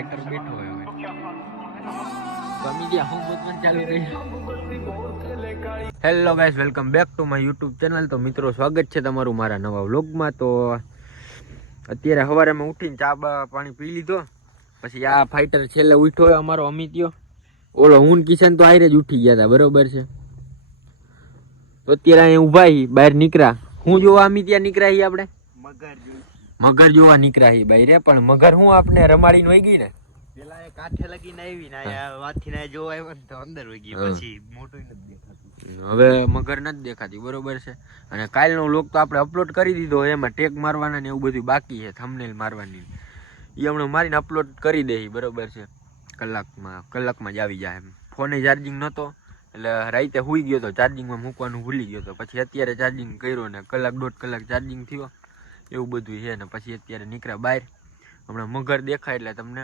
Fighter બેઠો હોય હવે ગમી ગયા હું બધું ચાલુ રહી. Hello guys, welcome back to my YouTube channel. તો મિત્રો, સ્વાગત છે તમારું મારા નવા વ્લોગમાં. તો અત્યારે સવારે મેં ઉઠીને ચા પાણી પી લીધો, પછી આ ફાઈટર છેલ્લે ઉઠ્યો અમારો અમિત્યો. ઓલો હું કિશન તો આયરે જ ઉઠી ગયા હતા, બરોબર છે. તો અત્યારે અહીંયા ઉભા બહાર નીકળ્યા. હું જોવા અમિત્યા નીકળ્યા આપણે મગર જોવા નીકળ્યા બહાર. પણ મગર હું આપણે રમાડીને વહી ગઈ ને પેલા એ કાઠે લગીને આવી ને આયા વાથી ને જોવા આવ્યો ને તો અંદર વહી ગઈ. પછી મોટું નથી દેખાતું. હવે મગર નથી દેખાતી, બરોબર છે. અને કાલનો વ્લોગ તો આપણે અપલોડ કરી દીધો, એમાં ટેગ મારવાના ને એવું બધું બાકી છે, થંબનેલ મારવાની. એ હમણાં મારીને અપલોડ કરી દે, બરોબર છે. કલાકમાં જ આવી જાય. ફોને ચાર્જિંગ નહોતો એટલે રાતે સુઈ ગયો તો, ચાર્જિંગમાં મૂકવાનું ભૂલી ગયો તો. પછી અત્યારે ચાર્જિંગ કર્યો ને કલાક દોઢ કલાક ચાર્જિંગ થયો, એવું બધું છે. ને પછી અત્યારે નીકળ્યા બહાર. હમણાં મગર દેખાય એટલે તમને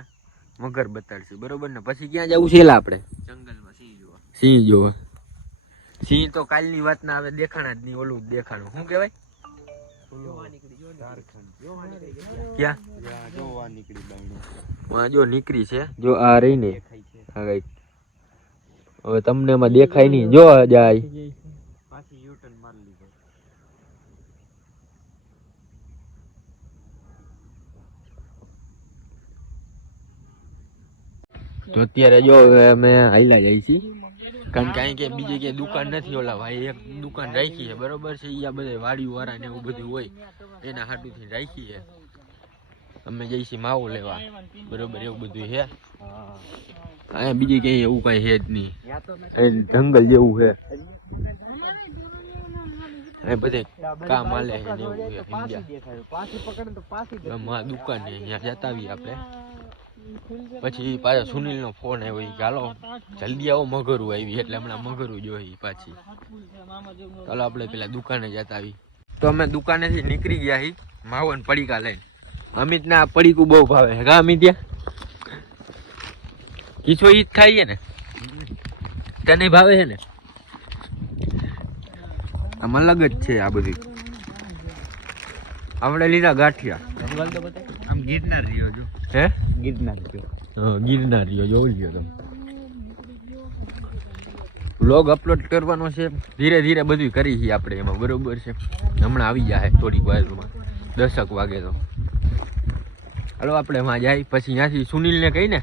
મગર બતાડશે, બરોબર ને. પછી ક્યાં જવું છે આપણે? જંગલમાં સિંહ જોવા. સિંહ તો કાલની વાત ના આવે, દેખાણા જ નહીં. ઓલું દેખાણું શું કહેવાય? ક્યાં જોવા નીકળી બાયણું. જો નીકળી છે, જો આ રહી ને. હવે તમને એમાં દેખાય નહીં, જો જાય પાછી યુટર્ન મારી લીધો. તો અત્યારે જો અમે હાલ્યા જાય છીએ, કારણ કે અહીં કે બીજે ક્યાંય દુકાન નથી. ઓલા ભાઈ એક દુકાન રાખી છે, બરોબર છે. અહીંયા બધા વાડીઓ વાળા ને એવું બધું હોય, એના હાટુથી રાખી છે. અમે જઈશું માવો લેવા, બરોબર, એવું બધું છે. અહીંયા બીજે ક્યાંય એવું કઈ છે જ નહીં, જંગલ જેવું છે. બધે કામ હાલે છે ને એવું છે. દુકાન છે, ત્યાં જતા આવીએ આપણે. પછી પાછા સુનિલ નો ફોન આવ્યો, ચાલો જલ્દી આવો, મગરું આવી. એટલે હમણાં મગરું જોઈ પાછી. ચાલો આપણે પેલા દુકાને જતા આવી. તો અમે દુકાનેથી નીકળી ગયા છીએ માવો ને પડીકા લઈને. અમિત ને આ પડીકું બહુ ભાવે છે કા અમિત? કીચો ઈ જ ખાઈએ ને, તને ભાવે છે ને? આમ અલગ જ છે આ બધી. આપણે લીધા ગાંઠિયા. આમ ગિરનાર રહ્યો જો. હે ગિરનાર રહ્યો. હા, ગિરનાર રહ્યો, જોઈ લ્યો તમે. વ્લોગ અપલોડ કરવાનો છે, ધીરે ધીરે બધું કરી છીએ આપણે એમાં, બરોબર છે. હમણાં આવી જાય થોડીક વારમાં, 10 વાગે. તો હાલો આપણે એમાં જાય. પછી ત્યાંથી સુનિલ ને કહીને,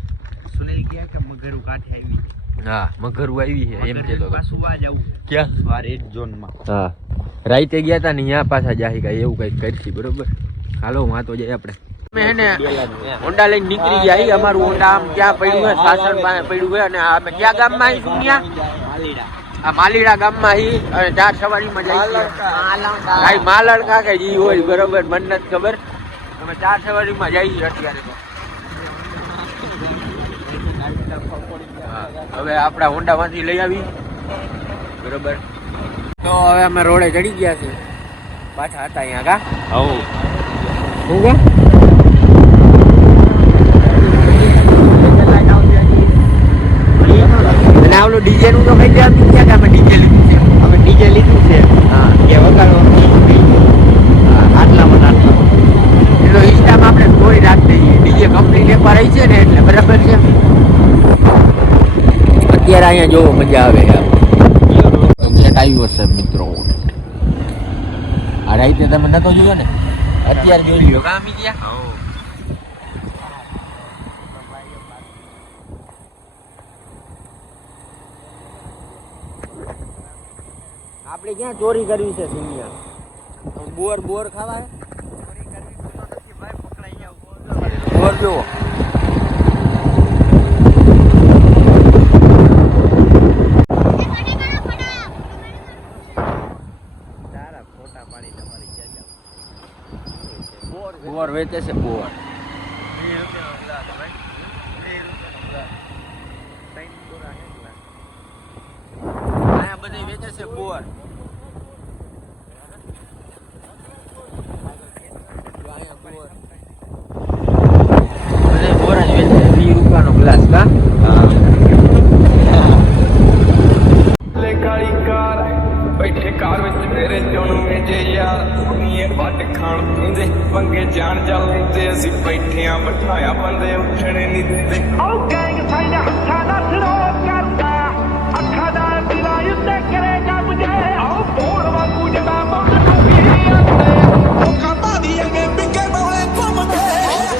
સુનિલ ક્યાં કે મગરું કાઠે આવી. હા, મગરું આવી છે એમ કેતો. પાછું આ જાવ ક્યાં? આ રેડ ઝોનમાં. હા, રાઈતે ગયા હતા ને, ત્યાં પાછા જાય કઈ એવું કઈક કરશી, બરોબર. હાલો માં તો જાય આપણે. હોન્ડા લઈને નીકળી ગયા. અમારું હોન્ડા આમ ક્યાં પડ્યું હોય, સાસણ પાસે પડ્યું હોય. અને અમે ક્યાં ગામમાં આવી સુનિયા? આ માલીડા ગામમાં આવી. અને 4 સવારીમાં જાય માલડકા કે જી હોય, બરોબર, મને નથી ખબર. અમે 4 સવારીમાં જઈએ અત્યારે. તો હવે આપણા હોન્ડામાંથી લઈ આવી, બરોબર. તો હવે અમે રોડે ચડી ગયા છે પાછા. હતા અહીંયા કા શું કા? અને આવલું ડીજે નું તો કઈ દેવાનું ક્યાં કે અમે ડીજે લીધું છે? અમે ડીજે લીધું છે. હા, કે વગાડવાનું આટલામાં એટલે ઇન્સ્ટામાં આપણે સ્ટોરી રાખી દઈએ. ડીજે કમ્પ્લીટ એકવાર આવી છે ને, એટલે બરાબર છે. અત્યારે અહીંયા જોવો મજા આવે. ગેટ આવ્યો છે મિત્રો. આ રાઈતે તમે નતો જોયો ને, અત્યારે જોઈ લ્યો કા અમી ગયા. આપણે ક્યાં ચોરી કરવી છે દુનિયા? બોર ખાવા બોર જો. બોર વેચે છે, બોર. અહીંયા બધે વેચે છે બોર. બોર જ વેચે. 20 રૂપિયાનો ગ્લાસ કા? કાળી કાર બેઠે ਕਾਰ ਵਿੱਚ ਤੇਰੇ ਜੁਣੂ ਜੇ ਯਾਰ ਨੀਏ ਵੱਟ ਖਾਣ ਪੀਂਦੇ ਪੰਗੇ ਜਾਣ ਚੱਲਦੇ ਅਸੀਂ ਬੈਠਿਆਂ ਬਿਠਾਇਆ ਬੰਦੇ ਉੱਠਣੇ ਨਹੀਂ ਦਿੰਦੇ ਉਹ ਗੈਂਗ ਸਾਈਨ ਹੱਥਾਂ ਦਾ ਸਰੋ ਕਰਦਾ ਅੱਖਾਂ ਦਾ ਦਿਲਾਂ ਉੱਤੇ ਕਰੇਗਾ ਮੁਝੇ ਆਓ ਬੋਲ ਵਾਂਗੂ ਜਦਾ ਬੰਦ ਨੂੰ ਵੀ ਆਉਂਦੇ ਉਹ ਕਾਂਦਾ ਦੀ ਅੱਗੇ ਬਿੱਗੇ ਬੋਏ ਘੁੰਮਦੇ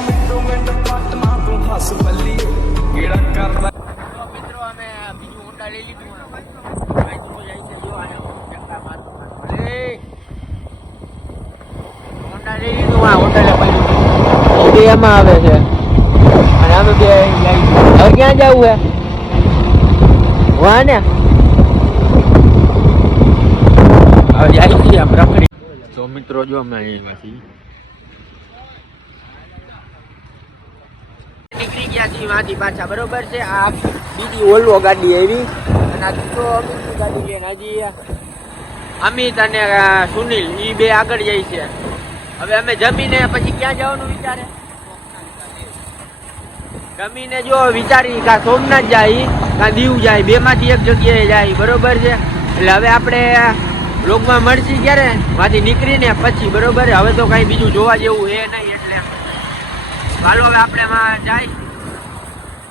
ਮਿੰਟੋ ਮਿੰਟ ਪਾਟਨਾ ਤੂੰ ਹੱਸ ਪੱਲੀ ਕਿਹੜਾ ਕਰਦਾ મિત્રો અમે બીજું હોન્ડા લઈ લીધું ભાઈ તો જાય છે જો આને ચક્કા મારતો અરે હોન્ડા લઈ લીધું આ હોન્ડા લે ભાઈ એ બે એમાં આવે છે અને અમે બે લઈ હવે ક્યાં જવું હે વાહ ને હવે જાય છે આમ રખડી તો મિત્રો જો અમે અહીંયાથી નીકળી ગયા છીએ વાંથી પાછા બરોબર છે આ બીજી ઓલ્વો ગાડી આવી અને આ તો અમિતની ગાડી લઈને હજી અમિત અને સુનિલ એ બે આગળ જાય છે હવે અમે જમીને પછી ક્યાં જવાનું વિચારે જમીને જો વિચારી કાં સોમનાથ જાય કાં દીવ જાય બેમાંથી એક જગ્યાએ જાય બરોબર છે એટલે હવે આપણે લોકમાં મળશી ક્યારે વાંથી નીકળીને પછી બરોબર હવે તો કાંઈ બીજું જોવા જેવું છે નહીં એટલે ચાલો હવે આપણે એમાં જાય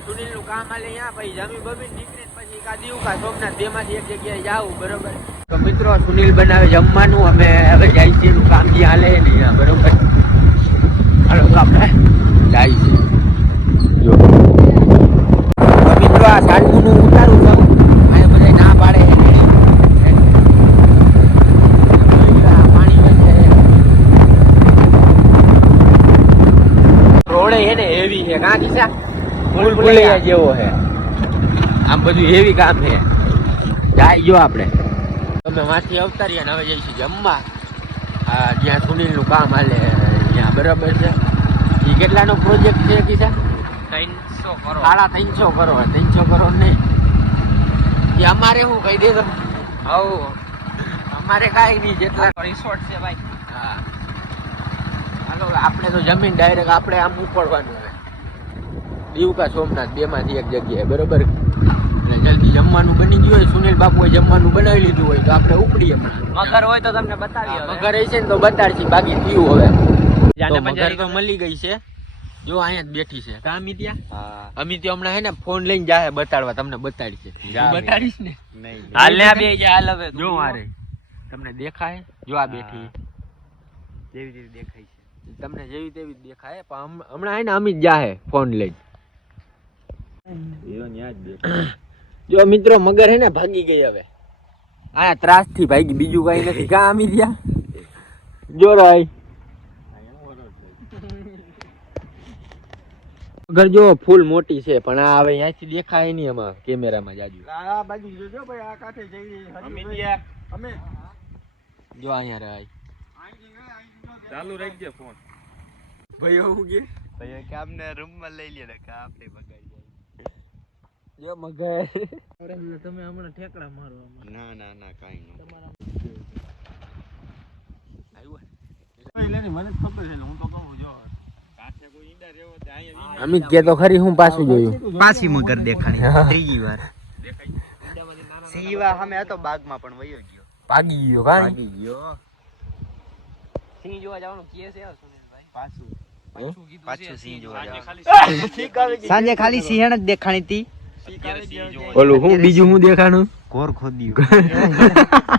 સુનિલનું કામ હાલે અહીંયા પછી જમી બમી નીકળીને પછી કા દીવ કા સોમનાથ બેમાંથી એક જગ્યાએ જાવું બરોબર તો મિત્રો સુનિલ બનાવે જમવાનું અમે હવે જાય છીએ એનું કામ જે હાલે ને બરોબર હાલો તો આપણે જાય છીએ જો તો મિત્રો આ સાડુનું ઉતારું છું અહીંયા બધા ના પાડે પાણી વહે રોડે હે ને હેવી છે કાં કિસ્સા ફૂલ ફૂલિયા જેવો છે આમ બધું હેવી કામ છે જાય જો આપણે તમે વાંચી અવતારીએ ને હવે જઈશું જમવા જ્યાં સુનિલનું કામ હાલે ત્યાં બરાબર છે એ કેટલાનો પ્રોજેક્ટ છે કિસ્સા 300 કરોડ 350 કરોડ 300 કરોડ નહીં એ અમારે શું કહી દેતો હવ અમારે કાંઈ નહીં જેટલા રિસોર્ટ છે ભાઈ હા હાલો આપણે તો જમીન ડાયરેક્ટ આપણે આમ ઉપડવાનું છે દીવ કા સોમનાથ બેમાંથી એક જગ્યાએ બરોબર એટલે જલ્દી જમવાનું બની ગયું હોય સુનિલ બાપુએ જમવાનું બનાવી લીધું હોય તો આપણે ઉપડીએ મગર હોય તો તમને બતાવીએ મગર હશે ને તો બતાડશી બાકી દીવ હવે તો મગર તો મળી ગઈ છે જો અહીંયા જ બેઠી છે અમિત્યા અમિત્યા હમણાં હે ને ફોન લઈને જાહે બતાડવા તમને બતાડશે બતાડીશ ને હાલ ને બે હાલ હવે જો મારે તમને દેખાય જો આ બેઠી જેવી જેવી દેખાય છે તમને જેવી તેવી દેખાય પણ હમણાં હે ને અમિત જાહે ફોન લઈને જો મિત્રો મગર હે ને ભાગી ગઈ હવે આ ત્રાસ થી ભાગી બીજું કઈ નથી કા અમિત્યા જો રાય મગર જો ફૂલ મોટી છે પણ આ હવે અહીંયાથી દેખાય નહીં એમાં કેમેરામાં જાજુ આ બાજુ જોજો ભાઈ આ કાંઠે જઈ અમિત્યા અમે જો અહીંયા રાય ચાલુ રાખજે ફોન ભાઈ એવું કે ભાઈ કે આપને રૂમમાં લઈ લે કે આપણે બગાડી જાય જો મગર તમે હમણાં ઠેકડા મારો ના ના ના કાઈ નહીં મને ખબર છે હું તો કહું જો કાઠે કોઈ ઈંડા રેવો તે અહીંયા અમિત કે તો ખરી હું પાછું જોયું પાછી મગર દેખાણી ત્રીજી વાર સીવા સામે હતો બાગમાં પણ વયો ગયો ભાગી ગયો કાં ભાગી ગયો સિંહ જોવા જવાનું કે છે સુનિલભાઈ પાછું સિંહ જોવા જવાનું સાંજે ખાલી સિંહણ જ દેખાણી હતી ઓલું હું બીજું હું દેખાણું કોર ખોદ્યું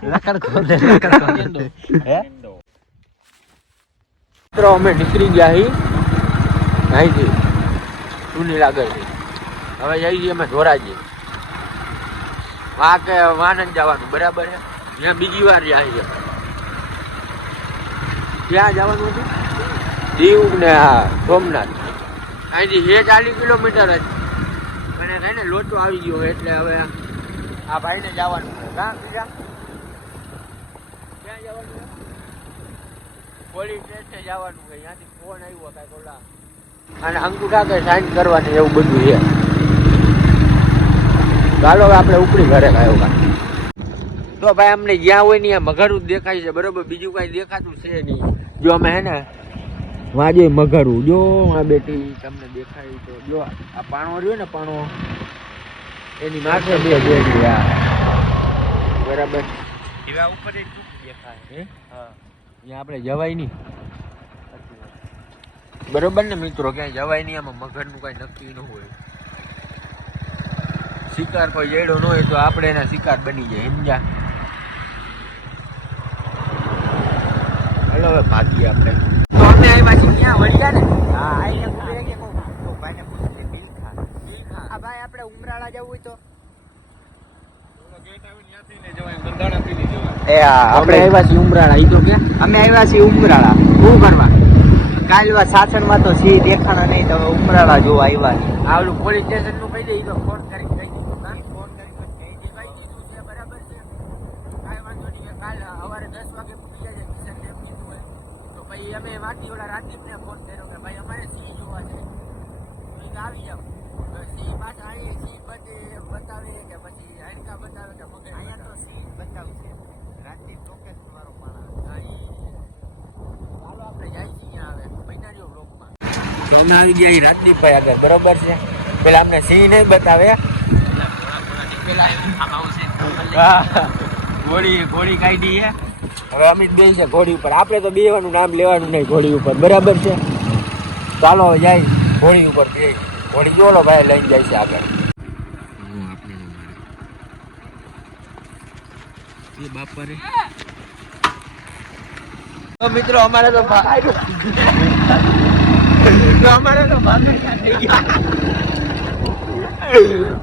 લકડ ખોદે હે મિત્રો અમે નીકળી ગયા હી અહીંથી સુનિલ આગળથી હવે જઈ છીએ અમે ધોરાજી કે વાનંદ જવાનું બરાબર છે ત્યાં બીજી વાર જાય ક્યાં જવાનું હતું દીવ ને સોમનાથ અહીંથી 40 કિલોમીટર જ અને છે ને લોચો આવી ગયો એટલે હવે આ ભાઈને જવાનું છે ક્યાં ક્યાં જવાનું છે પોલીસ સ્ટેશન જવાનું છે ત્યાંથી ફોન આવ્યો કાંઈક ઓલા અને અંગૂઠા કે સાઈન કરવાની એવું બધું છે ચાલો હવે આપણે ઉપડી ઘરે કાયો કા તો ભાઈ અમને જ્યાં હોય ને મગરું જ દેખાય છે બરોબર બીજું કાંઈ દેખાતું છે નહીં જો અમે હે ને વાજે મગરું જો આ બેઠી તમને દેખાય તો જો આ પાણો રહ્યો ને પાણો એની માથે બે બેઠી બરાબર એવા ઉપર એક ટૂંક દેખાય. હે હા. અહીંયા આપણે જવાય નહીં બરોબર ને મિત્રો, ક્યાંય જવાય નહીં. આમાં મગરનું કઈ નક્કી ન હોય. શિકાર કોઈ જેડો ન હોય તો આપણે એના શિકાર બની જાય, સમજ્યા? હલો હવે ભાગીએ આપણે. તો અમે આવ્યા છીએ ક્યાં વળ્યા ને? હા અહીંયા ઉભે કે કોક તો ભાઈને પૂછે બિલખા. આ ભાઈ આપણે ઉમરાળા જવું હોય તો એ આપણે આવ્યા છીએ ઉમરાળા. ઈ તો ક્યાં? અમે આવ્યા છીએ ઉમરાળા. શું કરવા? કાલવા સાસણમાં તો સિંહ દેખાણા નહીં, તો હવે ઉમરાળા જોવા આવ્યા છીએ. આ ઓલું પોલીસ સ્ટેશન નું કહી દે. ઈ તો ફોન કરી કહી દીધું. ફોન કરી કહી દીધું છે. બરાબર છે, કાંઈ વાંધો નહીં. કાલ સવારે 10 વાગે પૂછી જાય કિશન ડેમ કીધું હોય તો પછી અમે વાંચી ઓલા રાજદીપને ફોન કર્યો કે ભાઈ અમારે સિંહ જોવા છે. આવી જાવ. સિંહ પાછા આવીએ સિંહ બતાવે કે પછી હાડકા બતાવે કે મગર અહીંયા તો સિંહ બતાવશે. રાજદીપ લોકેશન વાળો માણસ. ચાલો આપણે જાય છીએ ત્યાં હવે મહિનારીઓ બ્લોકમાં. તો અમે આવી ગયા રાજદીપભાઈ આગળ, બરોબર છે. પેલા અમને સિંહ નહીં બતાવે, ઘોડી કાઢી છે. હવે અમિત બે છે ઘોડી ઉપર. આપણે તો બેવાનું નામ લેવાનું નહીં ઘોડી ઉપર, બરાબર છે. ચાલો હવે જાય ઘોડી ઉપર બે. ઘોડી જોલો ભાઈ લઈને જાય છે આગળ. મિત્રો અમારે તો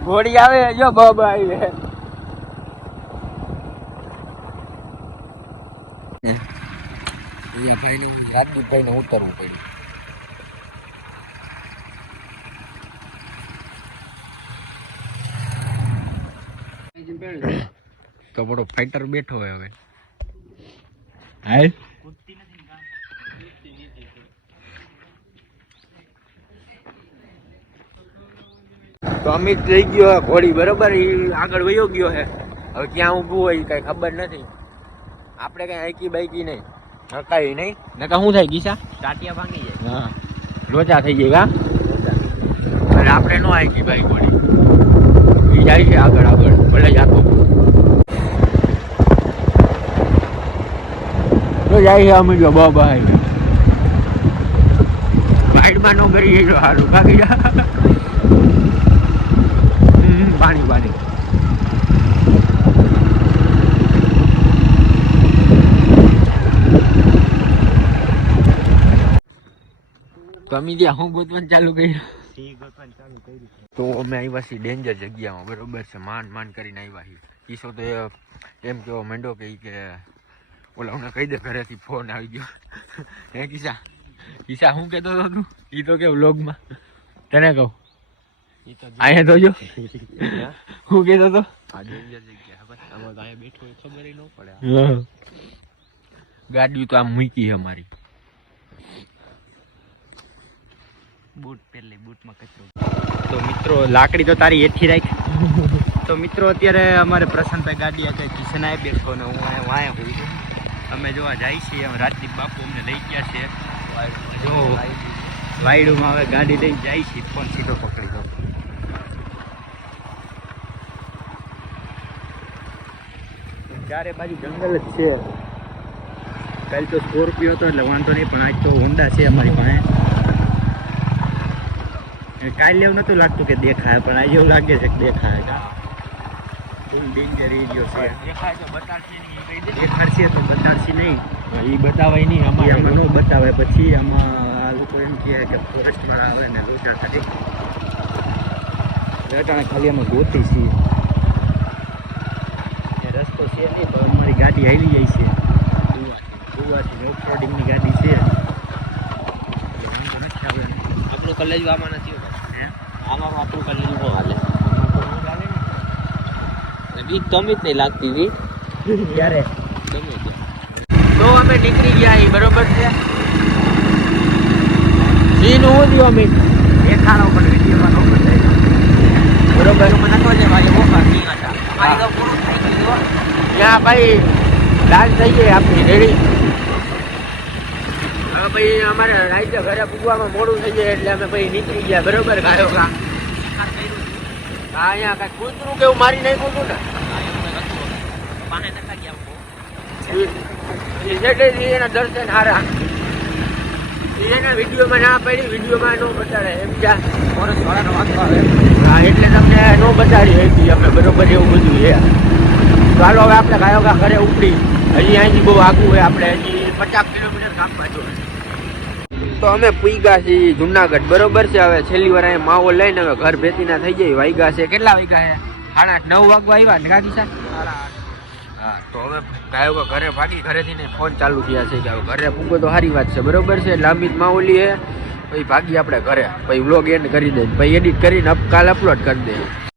ઘોડી આવે જો બાબા આવી. રાજદીપભાઈ ને ઉતરવું પડ્યું. તો મોટો ફાઈટર બેઠો હોય હવે. હાય તો અમિત લઈ ગયો ઘોડી, બરોબર. એ આગળ વયો ગયો છે. હવે ક્યાં ઊભું હોય કઈ ખબર નથી. આપણે કઈ હાઈકી બાઈકી નહીં, નકાઈ નહીં. નકા શું થાય ગીસા? ટાટિયા ભાંગી જાય. હા, લોચા થઈ જાય. અને આપણે નો હાઈકી બાઈક ઘોડી. એ જાય છે આગળ આગળ, ભલે જાતો તો જાય છે. અમે જો બાબા સાઈડમાં નો કરી જાય સારું. બાકી પાણી પાણી. તો અમે ત્યાં હું ગોતવાનું ચાલુ કર્યું. સિંહ ગોતવાનું ચાલુ કર્યું. તો અમે આવ્યા છીએ ડેન્જર જગ્યામાં, બરોબર છે. માંડ કરીને આવ્યા છીએ. કિસ્સો તો એમ કેવો માંડો કે ઓલા હું કહી દે ઘરેથી ફોન આવી ગયો. હે કિસ્સા શું કહેતો હતો તું? એ તો કે વ્લોગમાં તને કહું અહીંયા તો જો હું કહેતો હતો. ગાડી તો આમ મૂકી છે અમારી. બૂટ પહેરલે, બૂટમાં કચરો. તો મિત્રો લાકડી તો તારી એથી રાખ. તો મિત્રો અત્યારે અમારે પ્રશાંતભાઈ ગાડી આગળ કિશનાએ બેઠો ને હું વાયા હોઈ છું. અમે જોવા જાય છીએ. રાજદીપ બાપુ અમને લઈ ગયા છે. જો વાયડુમાં હવે ગાડી લઈને જાય છે. ફોન સીધો પકડી દો. ચારે બાજુ જંગલ જ છે. કાલ તો સ્કોર્પિયો હતો એટલે વાંધો નહીં, પણ આજ તો હોન્ડા છે અમારી પાસે. કાલે એવું નતું લાગતું કે દેખાય, પણ આજે એવું લાગે છે કે દેખાય. ફૂલ ડેન્જર એરિયો છે. દેખાડશે તો બતાડશે નહીં. એ બતાવાય નહીં. આમાં ન બતાવે. પછી આમાં આ લોકો એમ કહે કે ફોરેસ્ટમાં આવે ને લોચા ખાલી રટાણે ખાલી અમે ગોતી છીએ. એ રસ્તો છે નહીં, પણ અમારી ગાડી હાલી જાય છે. ગોવાથી ઓફરોડિંગની ગાડી છે. વાંધો નથી આવે. આપણું કલેજ આમાં નથી હોતો. આમાં આપણું કલેજ ન હાલે. બીક તો અમે જ નહીં લાગતી હતી ક્યારે ગમે તે. તો અમે નીકળી ગયા બરોબર છે. સીનું હું થયું અમે દેખાડો પણ વિડીયોમાં નો બતાવ્યો. બરોબર. મને તો જે મારી ઓફર નહીં હતા. મારી તો પૂરું થઈ ગયું. ત્યાં ભાઈ ડાન્સ થઈ ગઈ આપણી રેડી. હવે ભાઈ અમારે રાતે ઘરે પૂગવામાં મોડું થઈ જાય એટલે અમે ભાઈ નીકળી ગયા, બરોબર. ગાયો કા અહીંયા કાંઈ કૂતરું કેવું મારી નાખ્યું હતું ને. પાને નખાડી આપો. એના દર્શન હારા એના વિડીયોમાં ના પડી, વિડીયોમાં ન બતાડે એમ ક્યાં ફોરેસ્ટ વાળાનો વાંધો આવે. હા એટલે તમને ન બતાડી હતી અમે બરોબર એવું બધું છે. ચાલો હવે આપણે ગાયો ઘરે ઉપડી, હજી અહીંથી બહુ આગું હોય, આપણે હજી 50 કિલોમીટર કામ બાજુ. તો અમે પૂગ્યા છીએ જુનાગઢ બરોબર છે. હવે છેલ્લી વાર અહીંયા માવો લઈને હવે ઘર ભેતીના થઈ જાય. વાગ્યા છે કેટલા વાગ્યા છે? 8:30 9 વાગવા આવ્યા ને કાકી સા. હા તો હવે ગાયો ઘરે ભાગી, ઘરેથી ને ફોન ચાલુ થયા છે કે હવે ઘરે પૂગો તો સારી વાત છે બરોબર છે. લાંબી માઓલી છે પછી ભાગી આપણે ઘરે, પછી વ્લોગ એન્ડ કરી દે, પછી એડિટ કરીને કાલ અપલોડ કરી દે.